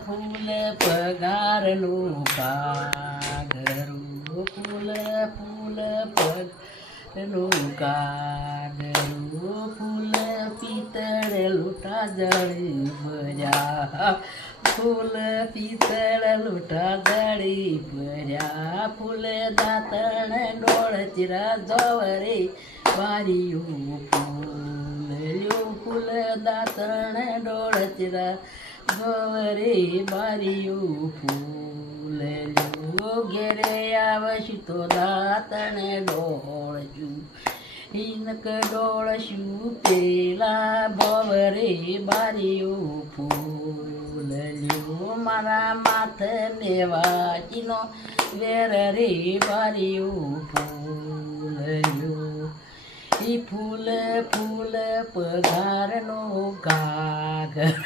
ફૂલ પગારનું કાગરું ફૂલ ફૂલ પગનું કાગરું ફૂલ પિત્તળ લોટા જળી ભર્યા ફૂલ પિત્તળ લોટા જળી ભર્યા ફૂલ દાંતણ ડોળ ચીરા જવરે બારીયું ફૂલ દાંતણ ડોળ ચીરા ગવરે બારીયું ફૂલ ઘેરે આવશું તો દાંતણ ડોળશું હિનક ડોળશું પેલા ભવરે બારીયું ફૂલ મારા માથે મેવાચીનો વેર રે બારીયું ફૂલ ઈ ફૂલ ફૂલ પગારનો ગાગર